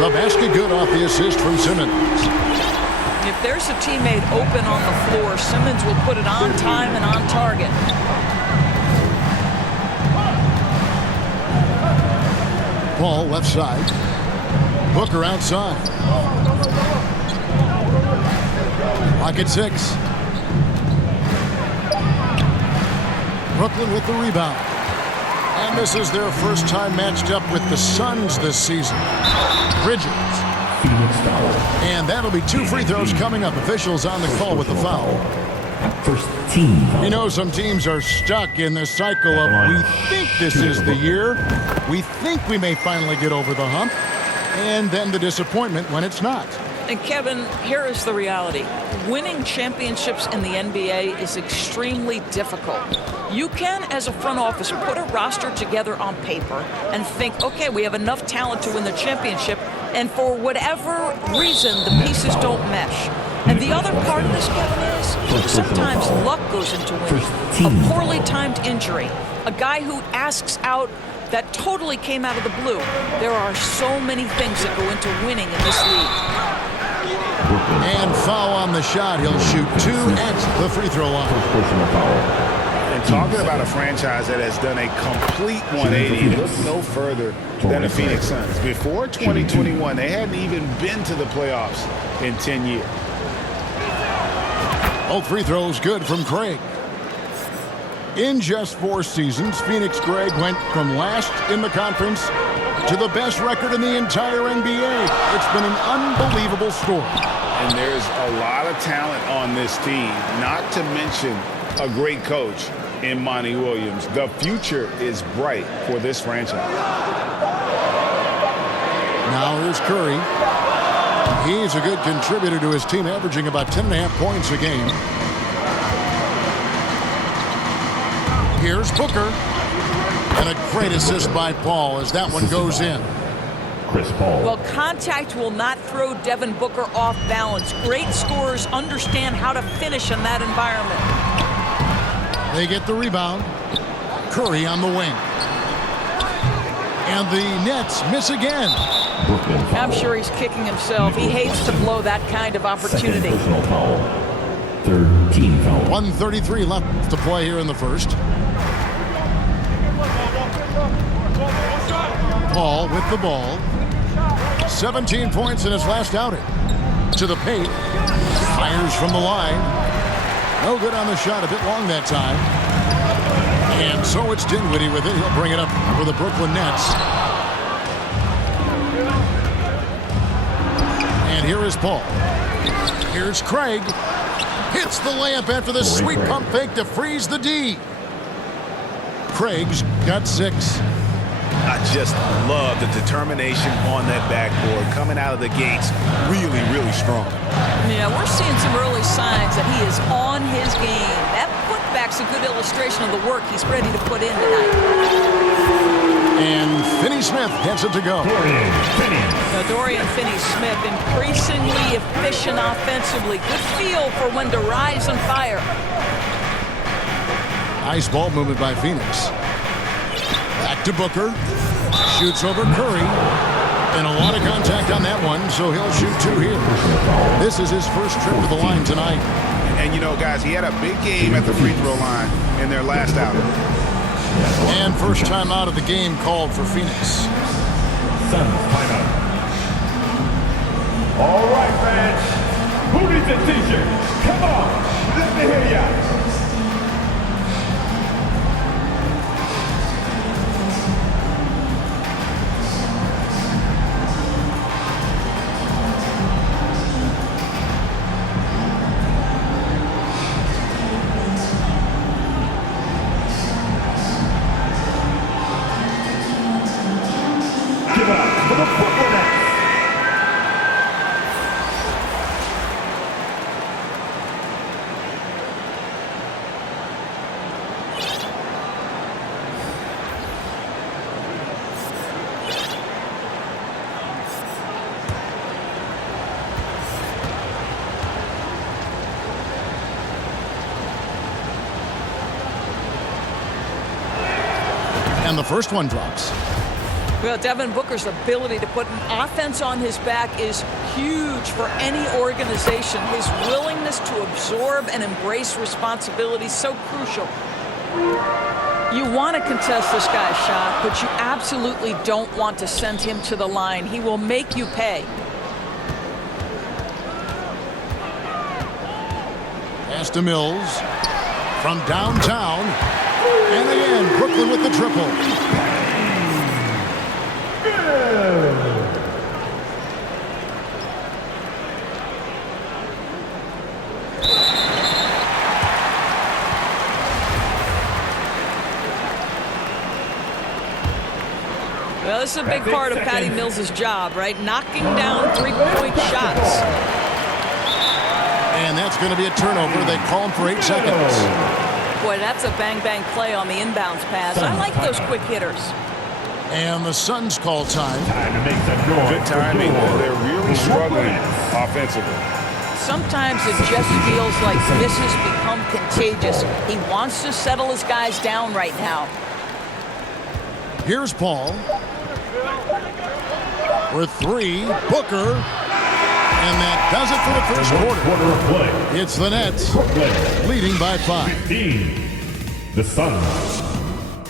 The basket good off the assist from Simmons. If there's a teammate open on the floor, Simmons will put it on time and on target. Ball left side. Booker outside. Rocket 6. Brooklyn with the rebound. And this is their first time matched up with the Suns this season. Bridges. Phoenix foul. And that'll be 2 free throws coming up. Officials on the call with the foul. First team foul. You know, some teams are stuck in the cycle of we think this is the year. We think we may finally get over the hump. And then the disappointment when it's not. And Kevin, here is the reality. Winning championships in the NBA is extremely difficult. You can, as a front office, put a roster together on paper and think, okay, we have enough talent to win the championship, and for whatever reason, the pieces don't mesh. And the other part of this, Kevin, is sometimes luck goes into winning. A poorly timed injury, a guy who asks out that totally came out of the blue. There are so many things that go into winning in this league. And foul on the shot. He'll shoot 2 at the free throw line. And talking about a franchise that has done a complete 180, look no further than the Phoenix Suns. Before 2021, they hadn't even been to the playoffs in 10 years. Both free throws good from Craig. In just 4 seasons, Phoenix Greg went from last in the conference to the best record in the entire NBA. It's been an unbelievable story. And there's a lot of talent on this team, not to mention a great coach in Monty Williams. The future is bright for this franchise. Now here's Curry. He's a good contributor to his team, averaging about 10.5 points a game. Here's Booker. And a great assist by Paul as that one goes in. Chris Paul. Well, contact will not throw Devin Booker off balance. Great scorers understand how to finish in that environment. They get the rebound. Curry on the wing. And the Nets miss again. I'm sure he's kicking himself. He hates to blow that kind of opportunity. Personal foul. Third team foul. 1:33 left to play here in the first. Paul with the ball. 17 points in his last outing. To the paint. Fires from the line. No good on the shot. A bit long that time. And so it's Dinwiddie with it. He'll bring it up for the Brooklyn Nets. And here is Paul. Here's Craig. Hits the layup after the sweet pump fake to freeze the D. Craig's got 6. I just love the determination on that backboard coming out of the gates really, really strong. Yeah, we're seeing some early signs that he is on his game. That putback's a good illustration of the work he's ready to put in tonight. And Finney-Smith gets it to go. Dorian Finney-Smith increasingly efficient offensively. Good feel for when to rise and fire. Nice ball movement by Phoenix. Back to Booker. Shoots over Curry. And a lot of contact on that one, so he'll shoot 2 here. This is his first trip to the line tonight. And you know, guys, he had a big game at the free throw line in their last outing. And first time out of the game called for Phoenix. Suns timeout. All right, fans. Who needs a t-shirt? Come on, let me hear ya. And the first one drops. Well, Devin Booker's ability to put an offense on his back is huge for any organization. His willingness to absorb and embrace responsibility is so crucial. You want to contest this guy's shot, but you absolutely don't want to send him to the line. He will make you pay. Pass to Mills from downtown. And again, Brooklyn with the triple. Well, this is a big part of Patty Mills' job, right? Knocking down three-point shots. And that's going to be a turnover. They call him for 8 seconds. Boy, that's a bang-bang play on the inbounds pass. I like those quick hitters. And the Suns call time. Time to make some noise. Good timing. They're really struggling offensively. Sometimes it just feels like misses become contagious. He wants to settle his guys down right now. Here's Paul. For 3, Booker. And that does it for the first quarter. It's the Nets leading by 5. 15. The Suns.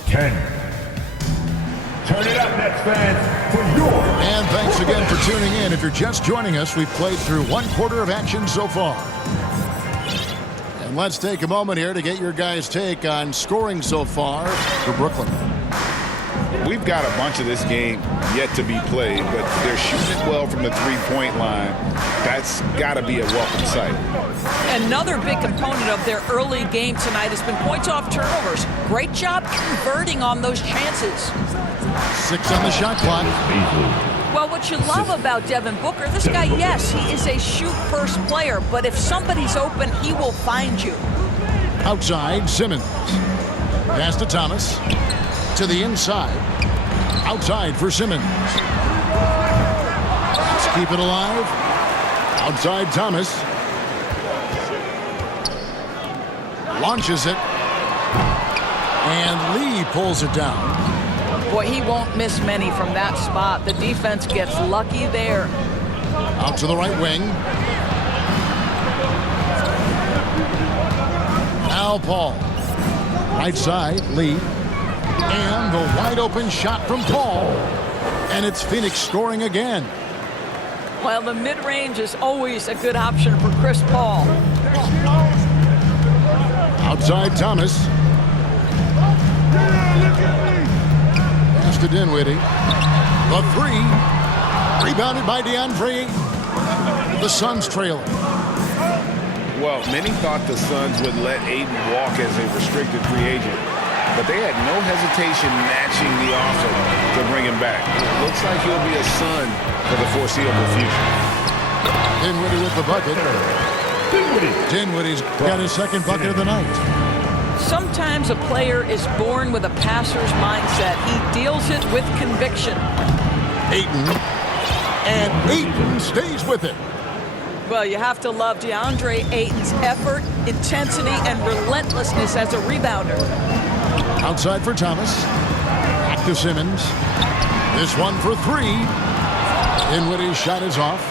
10. Turn it up, Nets fans, for your... And thanks again for tuning in. If you're just joining us, we've played through 1 quarter of action so far. And let's take a moment here to get your guys' take on scoring so far for Brooklyn. We've got a bunch of this game yet to be played, but they're shooting it well from the three-point line. That's got to be a welcome sight. Another big component of their early game tonight has been points off turnovers. Great job converting on those chances. 6 on the shot clock. Well, what you love about Devin Booker, this guy, yes, he is a shoot-first player, but if somebody's open, he will find you. Outside, Simmons. Pass to Thomas. To the inside. Outside for Simmons. Let's keep it alive. Outside Thomas. Launches it. And Lee pulls it down. Boy, he won't miss many from that spot. The defense gets lucky there. Out to the right wing. Now Paul. Right side, Lee. And the wide open shot from Paul. And it's Phoenix scoring again. Well, the mid-range is always a good option for Chris Paul. Outside Thomas. Pass to Dinwiddie. The 3. Rebounded by DeAndre Ayton. The Suns trailing. Well, many thought the Suns would let Ayton walk as a restricted free agent, but they had no hesitation matching the offer to bring him back. It looks like he'll be a Sun for the foreseeable future. Dinwiddie with the bucket. Dinwiddie's got his second bucket of the night. Sometimes a player is born with a passer's mindset. He deals it with conviction. Ayton. And Ayton stays with it. Well, you have to love DeAndre Ayton's effort, intensity, and relentlessness as a rebounder. Outside for Thomas. Back to Simmons. This one for 3. Dinwiddie's shot is off.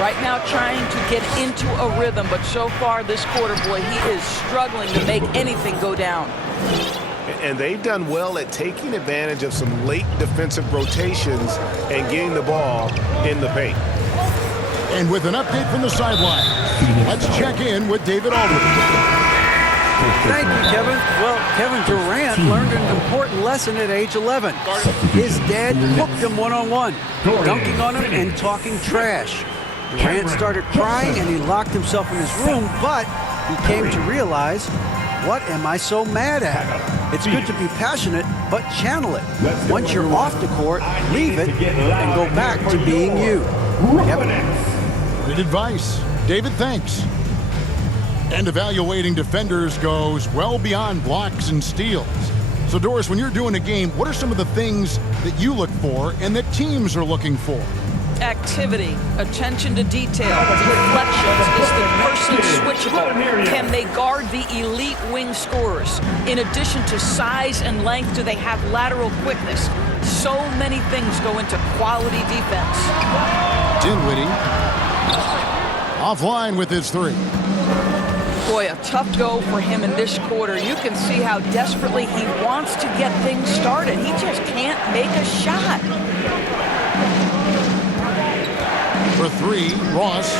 Right now trying to get into a rhythm, but so far this quarter, boy, he is struggling to make anything go down. And they've done well at taking advantage of some late defensive rotations and getting the ball in the paint. And with an update from the sideline, let's check in with David Aldridge. Thank you, Kevin. Well, Kevin Durant learned an important lesson at age 11. His dad hooked him one-on-one, dunking on him and talking trash. Durant started crying and he locked himself in his room, but he came to realize, what am I so mad at? It's good to be passionate, but channel it. Once you're off the court, leave it and go back to being you. Kevin. Great advice. David, thanks. And evaluating defenders goes well beyond blocks and steals. So, Doris, when you're doing a game, what are some of the things that you look for and that teams are looking for? activity, attention to detail, deflections. Is the person switchable? Can they guard the elite wing scorers? In addition to size and length, do they have lateral quickness? So many things go into quality defense. Dinwiddie offline with his three. Boy, a tough go for him in this quarter. You can see how desperately he wants to get things started. He just can't make a shot. For three, Ross.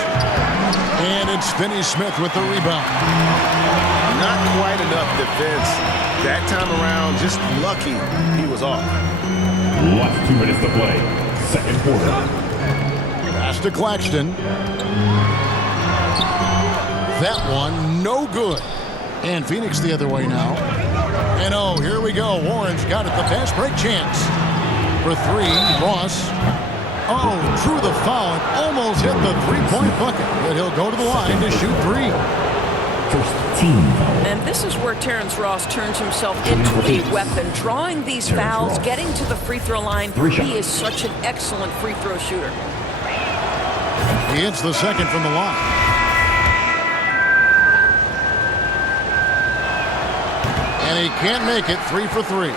And it's Finney-Smith with the rebound. Not quite enough defense that time around. Just lucky he was off. Last 2 minutes to play. Second quarter. Pass to Claxton. That one, no good. And Phoenix the other way now. And oh, here we go. Warren's got it, the fast break chance. For three, Ross. Oh, drew the foul and almost hit the three-point bucket. But he'll go to the line to shoot three. First team foul. And this is where Terrence Ross turns himself into a weapon. Drawing these fouls, getting to the free throw line. He is such an excellent free throw shooter. He hits the second from the line. And he can't make it. 3 for 3.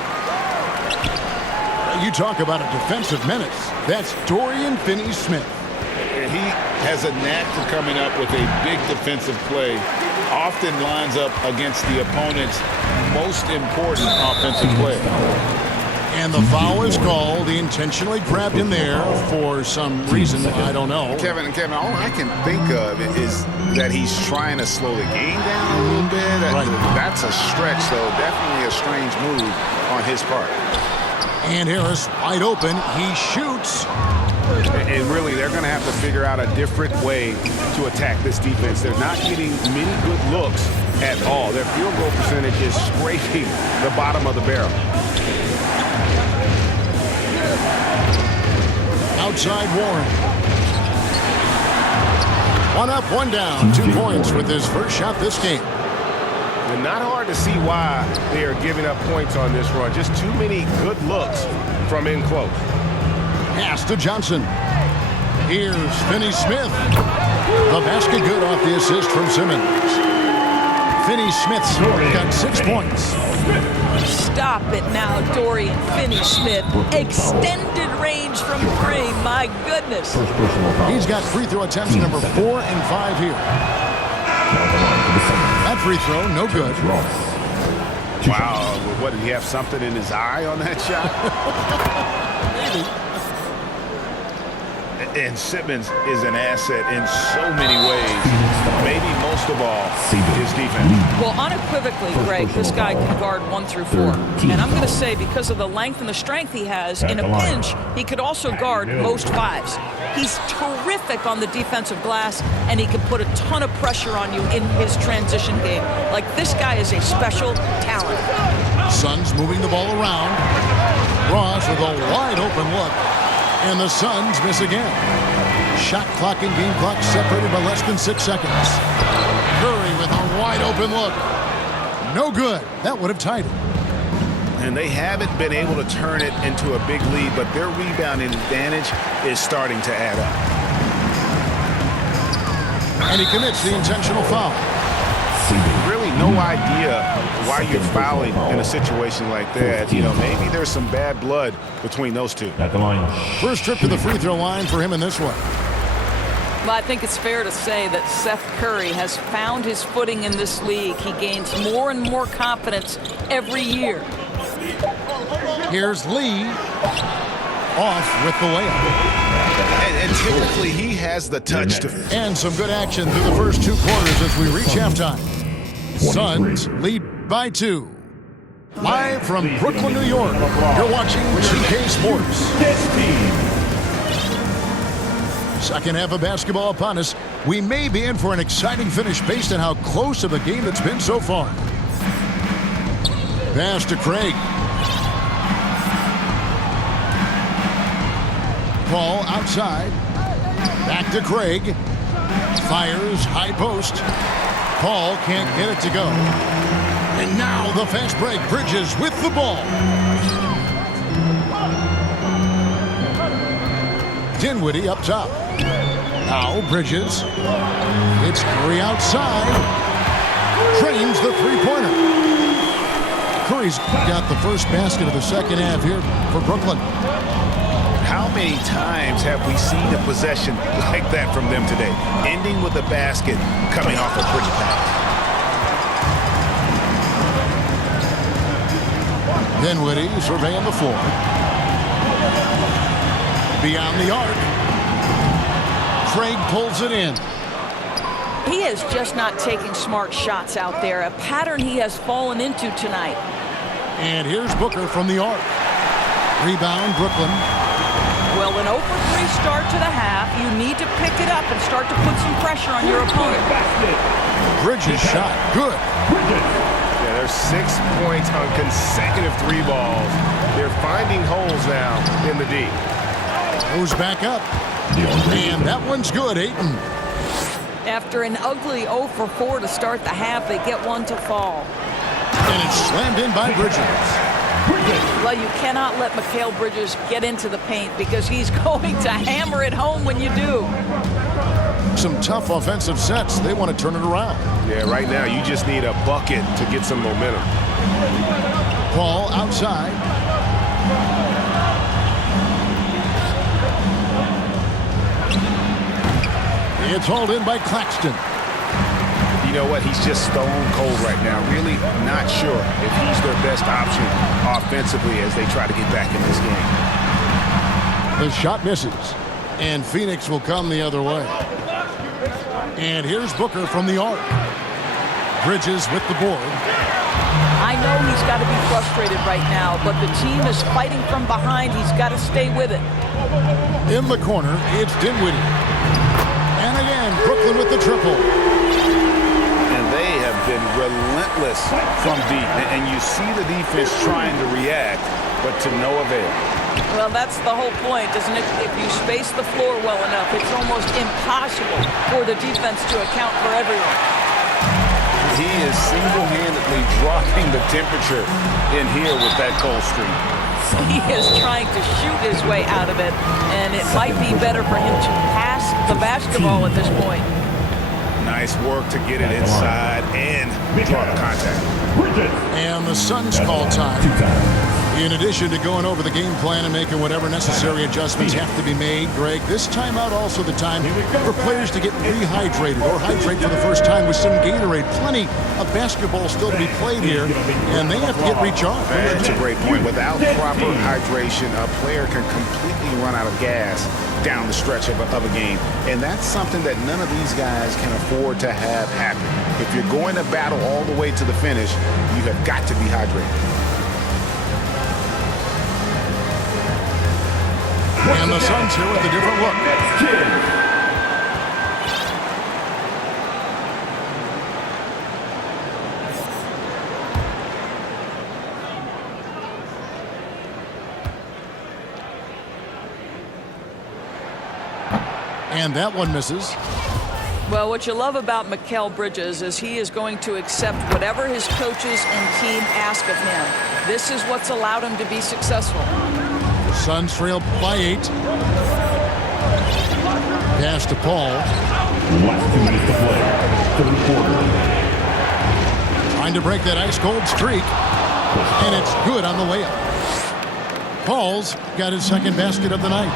You talk about a defensive menace. That's Dorian Finney-Smith. He has a knack for coming up with a big defensive play. Often lines up against the opponent's most important offensive play. And the foul is called. He intentionally grabbed him there for some reason. I don't know. Kevin, all I can think of is that he's trying to slow the game down a little bit. Right. That's a stretch, though. Definitely a strange move on his part. And Harris wide open. He shoots. And really, they're going to have to figure out a different way to attack this defense. They're not getting many good looks at all. Their field goal percentage is scraping the bottom of the barrel. Outside Warren. One up, one down. 2 points with his first shot this game. And not hard to see why they are giving up points on this run. Just too many good looks from in close. Pass to Johnson. Here's Finney-Smith. The basket good off the assist from Simmons. Finney-Smith's got 6 points. Stop it now, Dorian Finney-Smith. Extended range from three. My goodness. He's got free throw attempts number 4 and 5 here. That free throw, no good. Wow, what, did he have something in his eye on that shot? Maybe. And Simmons is an asset in so many ways. Maybe most of all, his defense. Well, unequivocally, Greg, this guy can guard 1 through 4. And I'm going to say, because of the length and the strength he has, in a pinch, he could also guard most 5s. He's terrific on the defensive glass, and he can put a ton of pressure on you in his transition game. Like, this guy is a special talent. Suns moving the ball around. Ross with a wide open look. And the Suns miss again. Shot clock and game clock separated by less than 6 seconds. Curry with a wide open look. No good. That would have tied it. And they haven't been able to turn it into a big lead, but their rebounding advantage is starting to add up. And he commits the intentional foul. Really no idea why you're fouling in a situation like that. You know, maybe there's some bad blood between those two. At the line. First trip to the free throw line for him in this one. Well, I think it's fair to say that Seth Curry has found his footing in this league. He gains more and more confidence every year. Here's Lee. Off with the layup. And typically he has the touch to... And some good action through the first 2 quarters as we reach halftime. Suns lead by 2. Live from Brooklyn, New York, you're watching 2K Sports. Second half of basketball upon us. We may be in for an exciting finish based on how close of a game it's been so far. Pass to Craig. Ball outside. Back to Craig. Fires high post. Paul can't get it to go. And now the fast break. Bridges with the ball. Dinwiddie up top. Now Bridges. It's Curry outside. Drains the three-pointer. Curry's got the first basket of the second half here for Brooklyn. How many times have we seen a possession like that from them today? Ending with a basket coming off a pretty pass. Dinwiddie surveying the floor. Beyond the arc. Craig pulls it in. He is just not taking smart shots out there, a pattern he has fallen into tonight. And here's Booker from the arc. Rebound, Brooklyn. Well, an 0 for 3 start to the half. You need to pick it up and start to put some pressure on your opponent. Bridges shot. Good. Yeah, there's 6 points on consecutive 3 balls. They're finding holes now in the D. Goes back up. And that one's good, Ayton. After an ugly 0 for 4 to start the half, they get one to fall. And it's slammed in by Bridges. Well, you cannot let Mikal Bridges get into the paint because he's going to hammer it home when you do. Some tough offensive sets. They want to turn it around. Yeah, right now you just need a bucket to get some momentum. Paul outside. It's hauled in by Claxton. You know what? He's just stone cold right now. Really not sure if he's their best option offensively as they try to get back in this game. The shot misses. And Phoenix will come the other way. And here's Booker from the arc. Bridges with the board. I know he's got to be frustrated right now, but the team is fighting from behind. He's got to stay with it. In the corner, it's Dinwiddie. And again, Brooklyn with the triple. And they have been relentless from deep. And you see the defense trying to react, but to no avail. Well, that's the whole point, isn't it? If you space the floor well enough, it's almost impossible for the defense to account for everyone. He is single-handedly dropping the temperature in here with that cold streak. He is trying to shoot his way out of it, and it might be better for him to pass the basketball at this point. Nice work to get it inside and draw the contact. And the Suns call time. In addition to going over the game plan and making whatever necessary adjustments have to be made, Greg, this timeout also the time for players to get rehydrated or hydrate for the first time with some Gatorade. Plenty of basketball still to be played here, and they have to get recharged. That's a great point. Without proper hydration, a player can completely run out of gas down the stretch of a game. And that's something that none of these guys can afford to have happen. If you're going to battle all the way to the finish, you have got to be hydrated. And the Suns here with a different look. And that one misses. Well, what you love about Mikal Bridges is he is going to accept whatever his coaches and team ask of him. This is what's allowed him to be successful. Suns trail by 8. Pass to Paul. Last 2 minutes to play. Third quarter. Trying to break that ice-cold streak. And it's good on the layup. Paul's got his second basket of the night.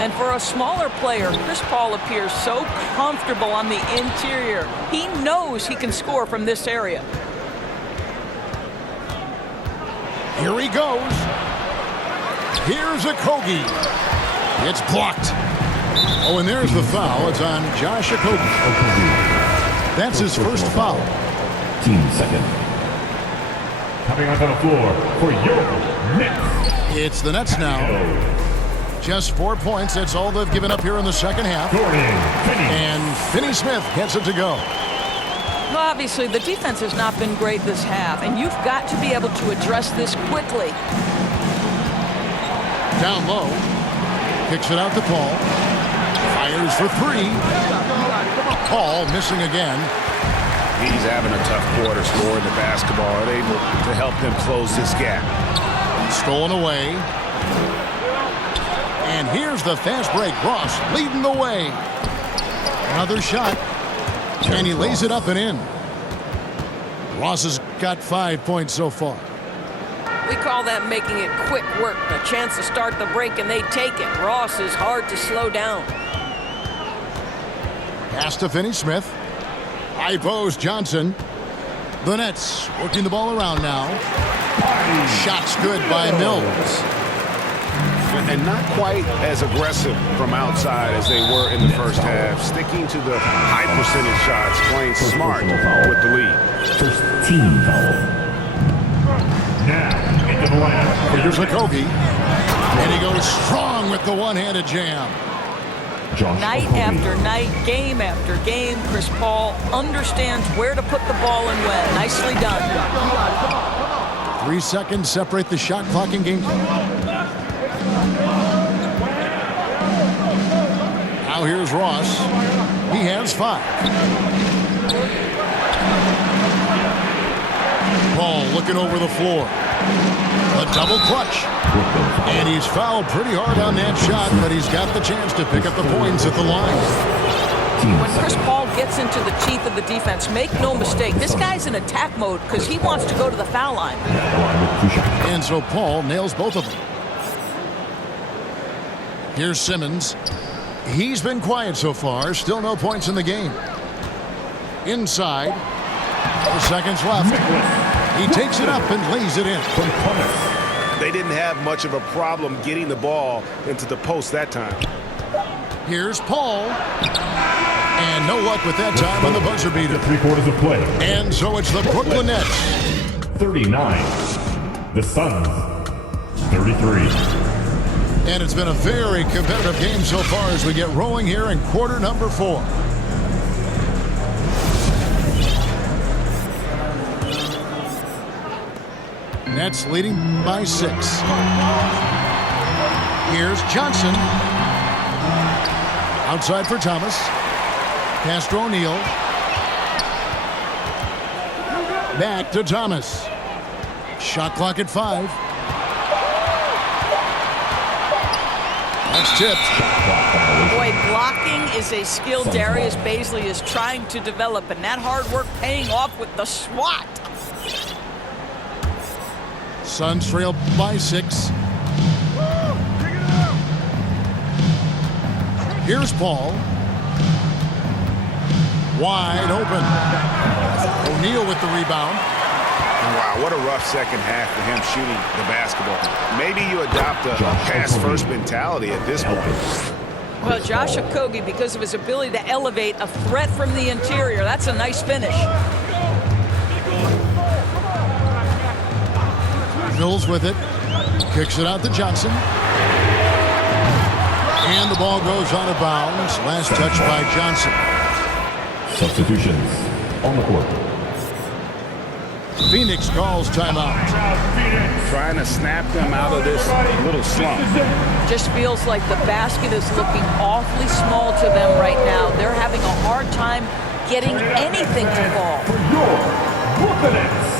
And for a smaller player, Chris Paul appears so comfortable on the interior. He knows he can score from this area. Here he goes. Here's a Okogie. It's blocked. Oh, and there's the foul. It's on Josh Okogie. That's his first foul. Team second. Coming onto the floor for your Knicks. It's the Nets now. Just 4 points. That's all they've given up here in the second half. And Finney-Smith gets it to go. Well, obviously, the defense has not been great this half, and you've got to be able to address this quickly. Down low. Kicks it out to Paul. Fires for 3. Paul missing again. He's having a tough quarter scoring the basketball and able to help them close this gap. Stolen away. And here's the fast break. Ross leading the way. Another shot. And he lays it up and in. Ross has got 5 points so far. We call that making it quick work. A chance to start the break, and they take it. Ross is hard to slow down. Pass to Finney-Smith. High post Johnson. The Nets working the ball around now. Shots good by Mills. And not quite as aggressive from outside as they were in the first half. Sticking to the high percentage shots, playing smart with the lead. First team foul. Now into the line. Here's Okogie. And he goes strong with the one-handed jam. Night after night, game after game, Chris Paul understands where to put the ball and when. Nicely done. 3 seconds separate the shot clock and game clock. Now here's Ross. He has 5. Paul looking over the floor. A double clutch. And he's fouled pretty hard on that shot, but he's got the chance to pick up the points at the line. When Chris Paul gets into the teeth of the defense, make no mistake, this guy's in attack mode because he wants to go to the foul line. And so Paul nails both of them. Here's Simmons. He's been quiet so far. Still no points in the game. Inside. 4 seconds left. He takes it up and lays it in. They didn't have much of a problem getting the ball into the post that time. Here's Paul. And no luck with that time on the buzzer beater. 3/4 of play. And so it's the Brooklyn Nets. 39. The Suns. 33. And it's been a very competitive game so far as we get rolling here in quarter number 4. Nets leading by 6. Here's Johnson. Outside for Thomas. Pass to O'Neal. Back to Thomas. Shot clock at 5. That's tipped. Boy, blocking is a skill Darius Baisley is trying to develop, and that hard work paying off with the swat. Suns trail by 6. Here's Paul. Wide open. O'Neal with the rebound. Wow, what a rough second half for him shooting the basketball. Maybe you adopt a pass-first mentality at this point. Well, Josh Okogie, because of his ability to elevate a threat from the interior, that's a nice finish. Mills with it. Kicks it out to Johnson. And the ball goes out of bounds. Last touch by Johnson. Substitutions on the court. Phoenix calls timeout. Trying to snap them out of this little slump. Just feels like the basket is looking awfully small to them right now. They're having a hard time getting anything to fall. For your Brooklyn Nets.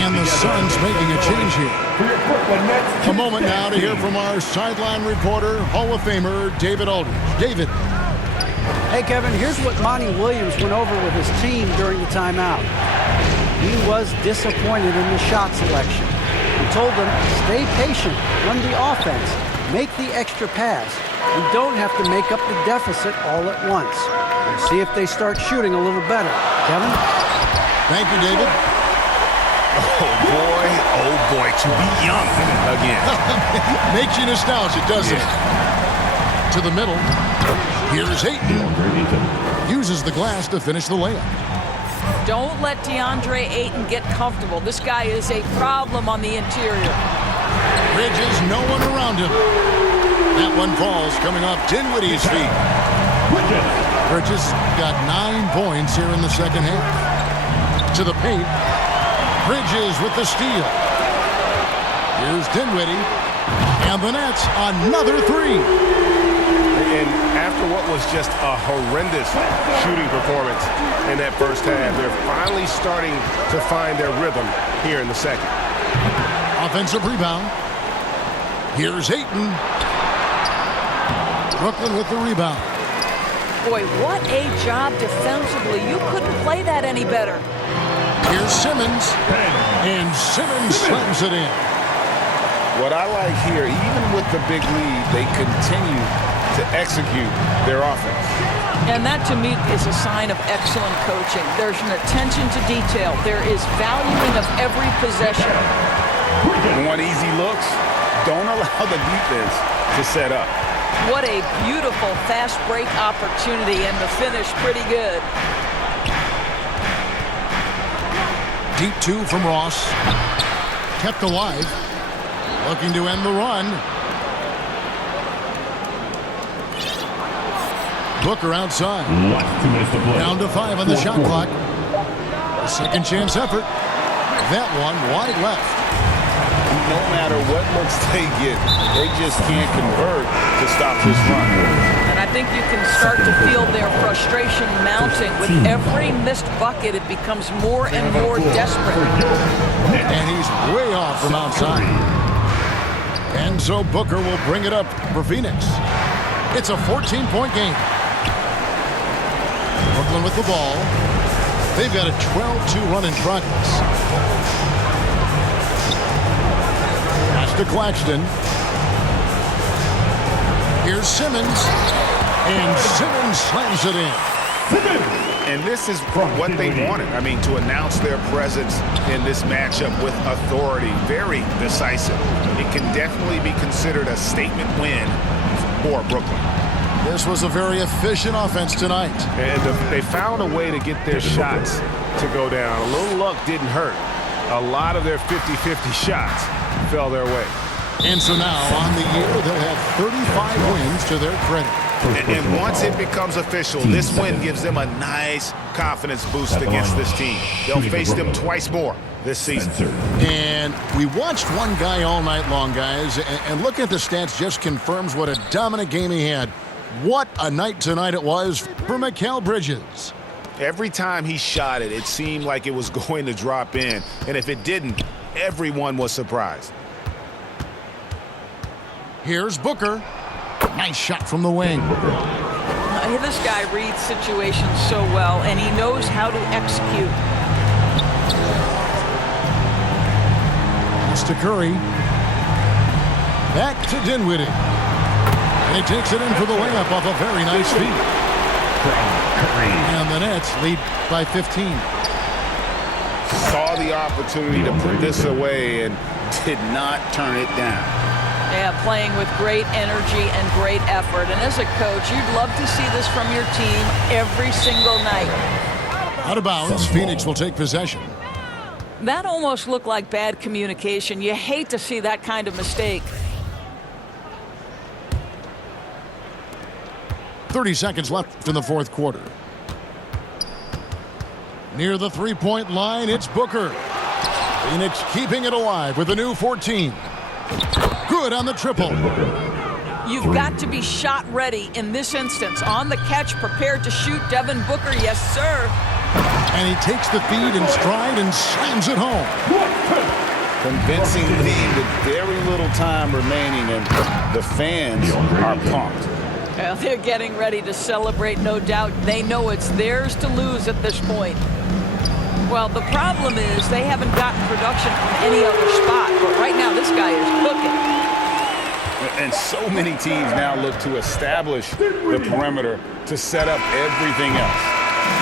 And the Suns making a change here. A moment now to hear from our sideline reporter, Hall of Famer David Aldridge. David. Hey, Kevin, here's what Monty Williams went over with his team during the timeout. He was disappointed in the shot selection. He told them, stay patient, run the offense, make the extra pass. You don't have to make up the deficit all at once. We'll see if they start shooting a little better. Kevin? Thank you, David. Oh boy, to be young again. Makes you nostalgic, doesn't it? To the middle. Here's Ayton. Uses the glass to finish the layup. Don't let DeAndre Ayton get comfortable. This guy is a problem on the interior. Bridges, no one around him. That one falls coming off Dinwiddie's feet. Bridges got 9 points here in the second half. To the paint. Bridges with the steal. Here's Dinwiddie. And the Nets, another three. And after what was just a horrendous shooting performance in that first half, they're finally starting to find their rhythm here in the second. Offensive rebound. Here's Ayton. Brooklyn with the rebound. Boy, what a job defensively. You couldn't play that any better. Here's Simmons. And Simmons slams it in. What I like here, even with the big lead, they continue to execute their offense. And that, to me, is a sign of excellent coaching. There's an attention to detail. There is valuing of every possession. Want easy looks? Don't allow the defense to set up. What a beautiful fast break opportunity, and the finish pretty good. Deep two from Ross. Kept alive. Looking to end the run. Booker outside. Down to 5 on the shot clock. Second chance effort. That one wide left. No matter what looks they get, they just can't convert to stop this run. And I think you can start to feel their frustration mounting. With every missed bucket, it becomes more and more desperate. And he's way off from outside. And so Booker will bring it up for Phoenix. It's a 14-point game. Brooklyn with the ball. They've got a 12-2 run in progress. Pass to Claxton. Here's Simmons. And Simmons slams it in. And this is what they wanted. I mean, to announce their presence in this matchup with authority. Very decisive. It can definitely be considered a statement win for Brooklyn. This was a very efficient offense tonight. And they found a way to get their shots to go down. A little luck didn't hurt. A lot of their 50-50 shots fell their way. And so now, on the year, they'll have 35 wins to their credit. And once it becomes official, this win gives them a nice confidence boost against this team. They'll face them twice more this season. And we watched one guy all night long, guys, and looking at the stats just confirms what a dominant game he had. What a night tonight it was for Mikal Bridges. Every time he shot it, it seemed like it was going to drop in. And if it didn't, everyone was surprised. Here's Booker. Nice shot from the wing. This guy reads situations so well, and he knows how to execute. Pass to Curry. Back to Dinwiddie. And he takes it in for the layup off a very nice feed. And the Nets lead by 15. Saw the opportunity to put this away and did not turn it down. Yeah, playing with great energy and great effort. And as a coach, you'd love to see this from your team every single night. Out of bounds, Phoenix will take possession. That almost looked like bad communication. You hate to see that kind of mistake. 30 seconds left in the fourth quarter. Near the three-point line, it's Booker. Phoenix keeping it alive with a new 14. Good on the triple. You've got to be shot ready in this instance. On the catch, prepared to shoot. Devin Booker, yes, sir. And he takes the feed in stride and slams it home. Convincing lead with very little time remaining, and the fans are pumped. Well, they're getting ready to celebrate, no doubt. They know it's theirs to lose at this point. Well, the problem is they haven't gotten production from any other spot. But right now, this guy is cooking. And so many teams now look to establish the perimeter to set up everything else.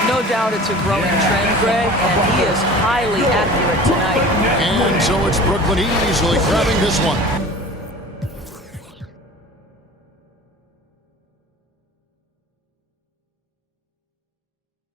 No doubt it's a growing trend, Greg, and he is highly accurate tonight. And so it's Brooklyn easily grabbing this one.